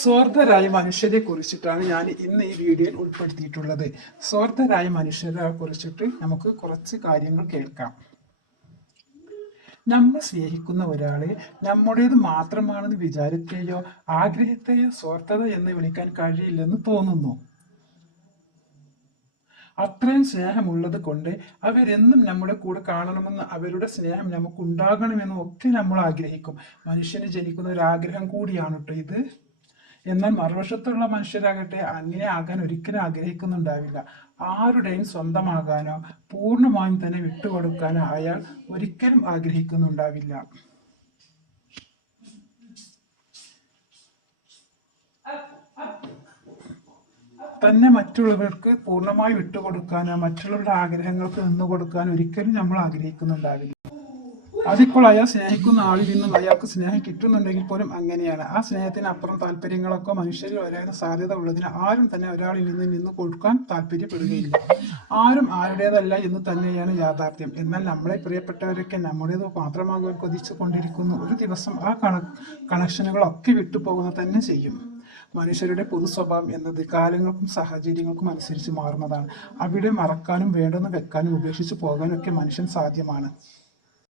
സ്വാർത്ഥരായ മനുഷ്യരെ കുറിച്ചിട്ടാണ് ഞാൻ ഇന്ന് ഈ വീഡിയോയിൽ ഉൾപ്പെടുത്തിയിട്ടുള്ളത്. സ്വാർത്ഥരായ മനുഷ്യരെ കുറിച്ചിട്ട് നമുക്ക് കുറച്ച് കാര്യങ്ങൾ കേൾക്കാം. നമ്മൾ സ്നേഹിക്കുന്ന ഒരാളെ നമ്മുടേത് മാത്രമാണെന്ന് വിചാരത്തെയോ ആഗ്രഹത്തെയോ സ്വാർത്ഥത എന്ന് വിളിക്കാൻ കഴിയില്ലെന്ന് തോന്നുന്നു. അത്രയും സ്നേഹമുള്ളത് കൊണ്ട് അവരെന്നും നമ്മുടെ കൂടെ കാണണമെന്ന് അവരുടെ സ്നേഹം നമുക്ക് ഉണ്ടാകണമെന്നും ഒക്കെ നമ്മൾ ആഗ്രഹിക്കും. മനുഷ്യന് ജനിക്കുന്ന ഒരു ആഗ്രഹം കൂടിയാണ് കേട്ടോ ഇത്. എന്നാൽ മറുവശത്തുള്ള മനുഷ്യരാകട്ടെ അങ്ങനെ ആകാൻ ഒരിക്കലും ആഗ്രഹിക്കുന്നുണ്ടാവില്ല. ആരുടെയും സ്വന്തമാകാനോ പൂർണമായും തന്നെ വിട്ടുകൊടുക്കാനോ അയാൾ ഒരിക്കലും ആഗ്രഹിക്കുന്നുണ്ടാവില്ല. തന്നെ മറ്റുള്ളവർക്ക് പൂർണമായി വിട്ടുകൊടുക്കാനോ മറ്റുള്ളവരുടെ ആഗ്രഹങ്ങൾക്ക് നിന്നു കൊടുക്കാനോ ഒരിക്കലും നമ്മൾ ആഗ്രഹിക്കുന്നുണ്ടാവില്ല. അതിപ്പോൾ അയാൾ സ്നേഹിക്കുന്ന ആളിൽ നിന്നും അയാൾക്ക് സ്നേഹം കിട്ടുന്നുണ്ടെങ്കിൽ പോലും അങ്ങനെയാണ്. ആ സ്നേഹത്തിന് അപ്പുറം താല്പര്യങ്ങളൊക്കെ മനുഷ്യരിൽ വരാൻ സാധ്യത ഉള്ളതിന് ആരും തന്നെ ഒരാളിൽ നിന്ന് നിന്ന് കൊടുക്കാൻ താല്പര്യപ്പെടുകയില്ല. ആരും ആരുടേതല്ല എന്ന് തന്നെയാണ് യാഥാർത്ഥ്യം. എന്നാൽ നമ്മളെ പ്രിയപ്പെട്ടവരൊക്കെ നമ്മുടേത് മാത്രമാകാൻ കൊതിച്ചു കൊണ്ടിരിക്കുന്നു ഒരു ദിവസം ആ കണ കണക്ഷനുകളൊക്കെ വിട്ടുപോകുന്ന തന്നെ ചെയ്യും. മനുഷ്യരുടെ പൊതു സ്വഭാവം എന്നത് കാലങ്ങൾക്കും സാഹചര്യങ്ങൾക്കും അനുസരിച്ച് മാറുന്നതാണ്. അവിടെ മറക്കാനും വേണ്ടെന്ന് വെക്കാനും ഉപേക്ഷിച്ച് പോകാനൊക്കെ മനുഷ്യൻ സാധ്യമാണ്.